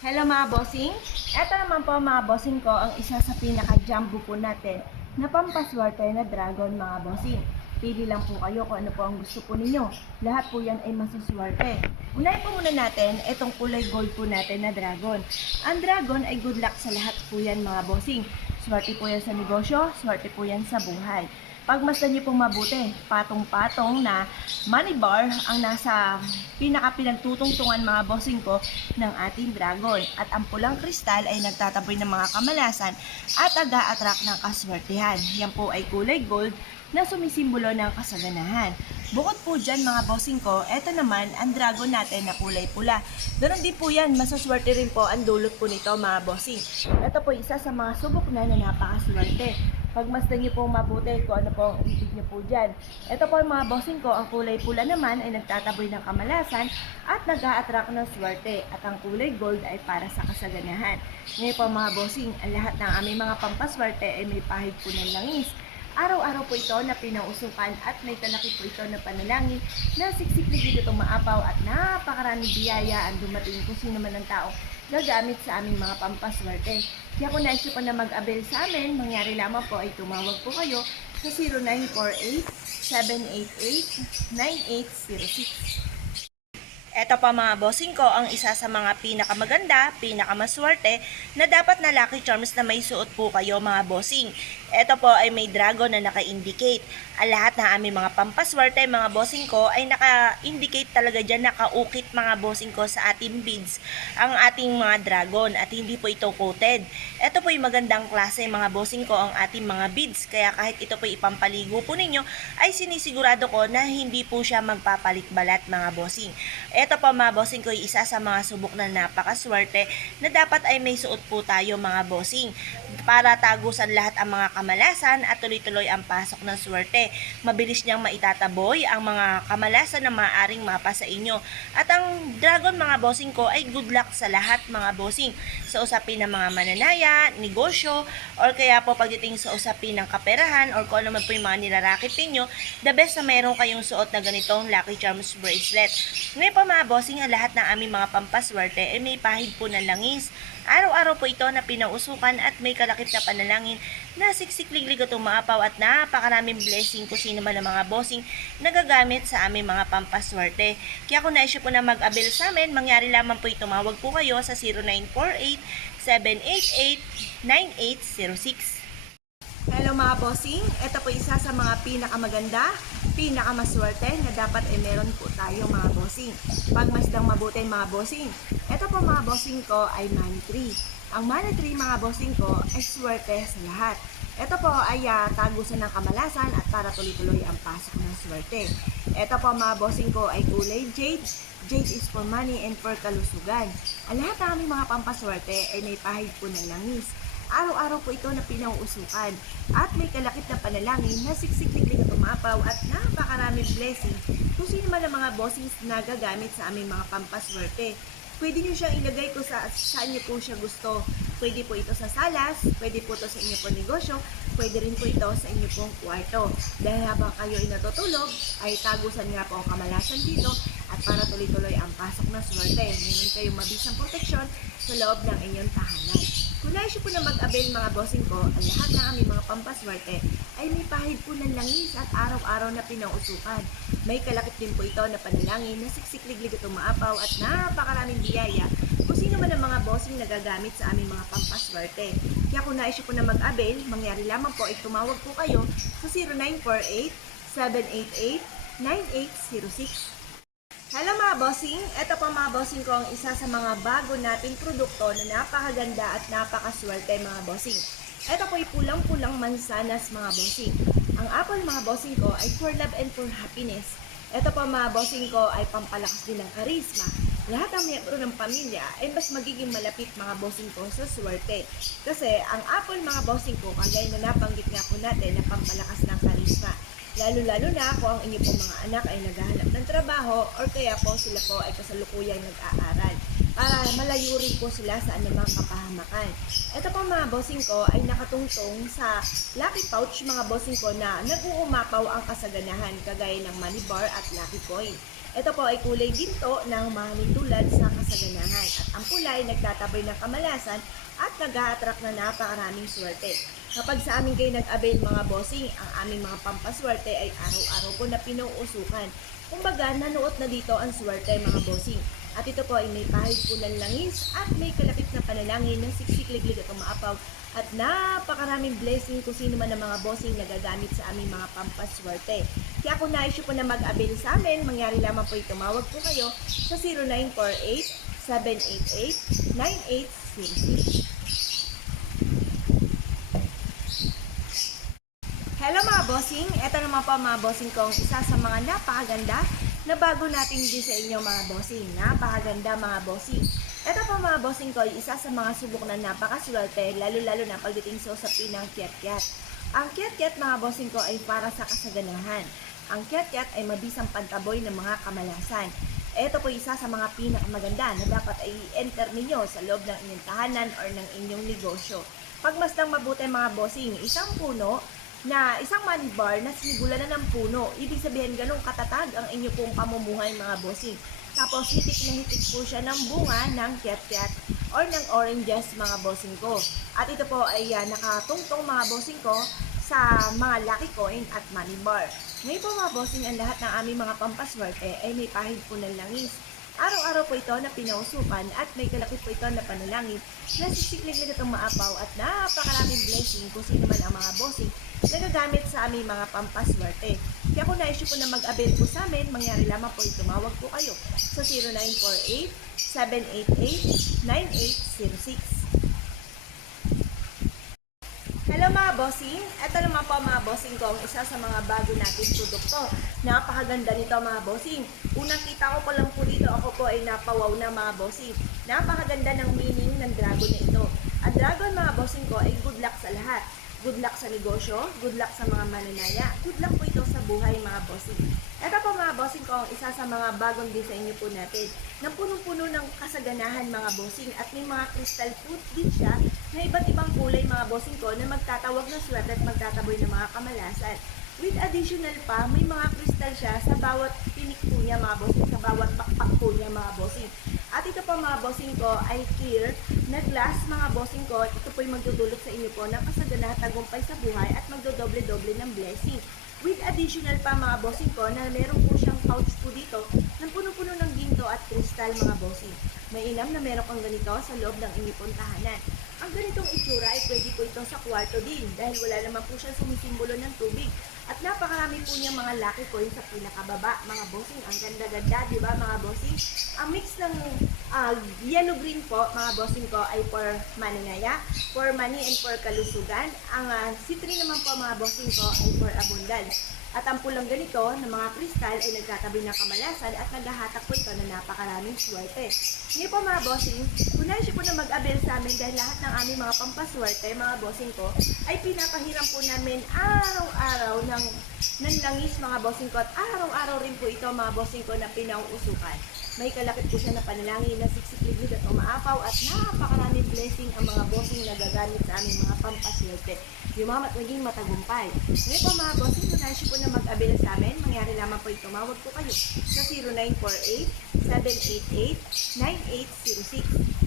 Hello mga bossing! Ito naman po mga bossing ko ang isa sa pinaka-jumbo po natin na pampaswerte na dragon mga bossing. Pili lang po kayo kung ano po ang gusto po ninyo. Lahat po yan ay masuswerte. Unahin po muna natin itong kulay gold po natin na dragon. Ang dragon ay good luck sa lahat po yan mga bossing. Swerte po yan sa negosyo, swerte po yan sa buhay. Pagmasdan niyo pong mabuti, patong-patong na money bar ang nasa pinaka-pinagtutungtungan mga bossing ko ng ating dragon. At ang pulang kristal ay nagtataboy ng mga kamalasan at aga-attract ng kaswertihan. Yan po ay kulay gold na sumisimbolo ng kasaganahan. Bukod po dyan mga bossing ko, eto naman ang dragon natin na kulay pula. Ganon din po yan, masaswerte rin po ang dulot po nito mga bossing. Ito po isa sa mga subok na napakaswerte. Pagmasdan niyo po mabuti kung ano po ang ibig niyo po dyan. Ito po mga bossing ko, ang kulay pula naman ay nagtataboy ng kamalasan at nag-a-attract ng swerte. At ang kulay gold ay para sa kasaganahan. Ngayon po mga bossing, ang lahat ng aming mga pampaswerte ay may pahid po ng langis. Araw-araw po ito na pinausukan at may talakit po ito na panalangin na siksik-ligid itong maapaw at napakaraming biyaya ang dumating kung sino man ang tao gagamit sa aming mga pampaswerte. Kaya kung naisip po na mag-avail sa amin, mangyari lamang po ay tumawag po kayo sa 0948-788-9806. Ito pa mga bossing ko, ang isa sa mga pinakamaganda, pinakamaswerte na dapat na lucky charms na may suot po kayo mga bossing. Ito po ay may dragon na naka-indicate. Ang lahat ng aming mga pampaswerte mga bossing ko ay naka-indicate talaga dyan, naka-ukit mga bossing ko sa ating beads ang ating mga dragon at hindi po ito coated. Ito po ay magandang klase mga bossing ko ang ating mga beads, kaya kahit ito po ipampaligo po ninyo ay sinisigurado ko na hindi po siya magpapalit-balat mga bossing. Ito po mga bossing ko ay isa sa mga subok na napakaswerte na dapat ay may suot po tayo mga bossing para tagusan lahat ang mga kamalasan at tuloy-tuloy ang pasok ng swerte. Mabilis niyang maitataboy ang mga kamalasan na maaaring mapa sa inyo. At ang dragon mga bossing ko ay good luck sa lahat mga bossing. Sa usapin ng mga mananaya, negosyo, or kaya po pagdating sa usapin ng kaperahan or kung ano man po yung mga nilarakit ninyo, the best na mayroon kayong suot na ganitong Lucky Charms bracelet. Ngayon po mga bossing, ang lahat ng aming mga pampaswerte ay may pahid po ng langis. Araw-araw po ito na pinausukan at may kalakip na panalangin na siksik-liglig at umaapaw at napakaraming blessing kung sino man ang mga bossing na gagamit sa aming mga pampaswerte. Kaya kung naisyo po na mag-avail sa amin, mangyari lamang po tumawag po kayo sa 0948-788-9806. Hello mga bossing, ito po isa sa mga pinakamaganda, pinakamaswerte na dapat ay meron po tayo mga bossing. Pagmasdang mabuti mga bossing. Ito po mga bossing ko ay money tree. Ang money tree mga bossing ko ay swerte sa lahat. Ito po ay tagusan ng kamalasan at para tuloy-tuloy ang pasok ng swerte. Ito po mga bossing ko ay kulay jade. Jade is for money and for kalusugan. Ang lahat ng aming mga pampaswerte ay may pahid po ng langis. Araw-araw po ito na pinauusukan at may kalakip na panalangin na siksik-liglig at umapaw at napakaraming blessing kung sino man ang mga bossings na gagamit sa aming mga pampaswerte. Pwede nyo siyang ilagay kung saan nyo po siya gusto. Pwede po ito sa salas, pwede po ito sa inyo pong negosyo, pwede rin po ito sa inyo pong kwarto. Dahil habang kayo ay natutulog, ay tagusan nga po ang kamalasan dito at para tuloy-tuloy ang pasok ng swerte. Meron kayong mabisang proteksyon sa loob ng inyong tahanan. Kung nais po na mag-avail mga bossing ko, ang lahat ng aming mga pampaswerte ay may pahid po ng langis at araw-araw na pinausukan. May kalakip din po ito na panalangin na siksik-liglig at umaapaw at napakaraming biyaya kung sino man ang mga bossing na gagamit sa aming mga pampaswerte. Kaya kung nais po na mag-avail, mangyari lamang po ay tumawag po kayo sa 0948-788-9806. Hello mga bossing! Ito po mga bossing ko ang isa sa mga bago nating produkto na napakaganda at napakaswerte mga bossing. Ito po ay pulang-pulang mansanas mga bossing. Ang apple mga bossing ko ay for love and for happiness. Ito po mga bossing ko ay pampalakas din ng karisma. Lahat ng miyembro ng pamilya ay mas magiging malapit mga bossing ko sa swerte. Kasi ang apple mga bossing ko, kagaya na nabanggit nga po natin na pampalakas ng karisma. Lalo-lalo na kung ang inyo pong mga anak ay naghahanap ng trabaho or kaya po sila po ay kasalukuyang nag-aaral para malayo rin po sila sa anumang kapahamakan. Ito po mga bossing ko ay nakatungtong sa lucky pouch mga bossing ko na nag-uumapaw ang kasaganahan kagaya ng money bar at lucky coin. Ito po ay kulay ginto ng mga tulad sa kasaganahan at ang pula ay nagtataboy ng kamalasan at nag-a-attract na napakaraming swerte. Kapag sa amin kayo nag-avail mga bossing, ang aming mga pampaswerte ay araw-araw po na pinuusukan. Kumbaga, nanuot na dito ang swerte mga bossing. At ito po ay may pahid po ng langis at may kalapit na panalangin ng siksik-liglig at umaapaw at napakaraming blessing kung sino man ang mga bossing na gagamit sa aming mga pampaswerte. Kaya kung na-issue po na mag-avail sa amin, mangyari lamang po tumawag po kayo sa 0948-788-9806. Hello mga bossing! Ito naman po mga bossing kong isa sa mga napakaganda na bago natin din sa inyo mga bossing. Napakaganda mga bossing. Ito po mga bossing ko, isa sa mga subok na napakaswerte, lalo-lalo na pagdating sa usapin ng kiat-kiat. Ang kiat-kiat mga bossing ko ay para sa kasaganahan. Ang kiat-kiat ay mabisang pantaboy ng mga kamalasan. Ito po isa sa mga pinakamaganda na dapat ay i-enter ninyo sa loob ng inyong tahanan or ng inyong negosyo. Pagmasdang mabuti mga bossing, isang puno na isang money bar na sinibulan na ng puno. Ibig sabihin ganun katatag ang inyo pong pamumuhay mga bossing. Tapos hitik na hitik po siya ng bunga ng kiat-kiat or ng oranges mga bossing ko. At ito po ay nakatungtong mga bossing ko sa mga lucky coin at money bar. Ngayon po mga bossing, ang lahat ng aming mga pampaswerte ay may pahid po ng langis. Araw-araw po ito na pinausukan at may kalapit po ito na panalangin na sisiklig na itong maapaw at napakaraming blessing kung sino man ang mga bossing na gagamit sa aming mga pampaswerte. Kaya kung na-issue po na mag-avail po sa amin, mangyari lamang po tumawag po kayo sa 0948-788-9806. Hello mga bossing! Ito naman po mga bossing ko, ang isa sa mga bago nating produkto. Napakaganda nito mga bossing. Unang kita ko pa lang po dito, ako po ay napawaw na mga bossing. Napakaganda ng meaning ng dragon na ito. Ang dragon mga bossing ko ay good luck sa lahat. Good luck sa negosyo, good luck sa mga mananaya, good luck po ito sa buhay mga bossing. Ito po mga bossing ko, ang isa sa mga bagong disenyo po natin. Nang punong-puno ng kasaganahan mga bossing at may mga crystal fruit din siya na iba't ibang kulay mga bossing ko na magtatawag ng swerte at magtataboy ng mga kamalasan. With additional pa, may mga crystal siya sa bawat pinik po niya mga bossing, sa bawat pakpak po niya mga bossing. At ito po mga bossing ko ay clear na glass mga bossing ko. Ito po ay magdudulot sa inyo po ng kasaganahan, tagumpay sa buhay at magdodoble-doble ng blessing. With additional pa mga bossing ko na meron po siyang pouch po dito ng puno-puno ng ginto at kristal mga bossing. May inam na meron kang ganito sa loob ng inyong pong tahanan. Ang ganitong itsura ay pwede po ito sa kwarto din dahil wala naman po siyang sumisimbolo ng tubig. At napakarami po niya mga lucky coins sa pinakababa mga bossing. Ang ganda-ganda, di ba mga bossing? Ang mix ng yellow-green po mga bossing ko ay for mananaya, for money and for kalusugan. Ang citrine naman po mga bossing ko ay for abundance. At ang pulang ganito ng mga kristal ay nagtatabi ng kamalasan at naghahatak po ito na napakaraming swerte. Ngayon po mga bossing, kung naisip po na mag-avail sa amin dahil lahat ng aming mga pampaswerte, mga bossing ko, ay pinapahiram po namin araw-araw ng langis mga bossing ko at araw-araw rin po ito mga bossing ko na pinauusukan. May kalakit po siya na panalangin na siksik-liglig at umaapaw at napakaraming blessing ang mga bossing na gagamit sa aming mga pampaswerte. Yumamat maging matagumpay. Ngayon po mga bossing, kung naisip po na mag-avail sa amin, mangyari lamang po tumawag po kayo sa 0948-788-9806.